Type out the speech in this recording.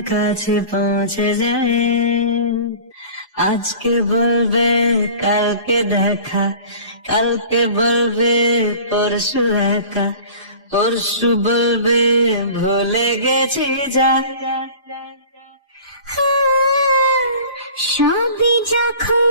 কাছে পৌঁছে যায়। আজকে বলবে, কালকে দেখা। কালকে বলবে, পরশু দেখা পরশু বলবে, ভুলে গেছি যা। যখন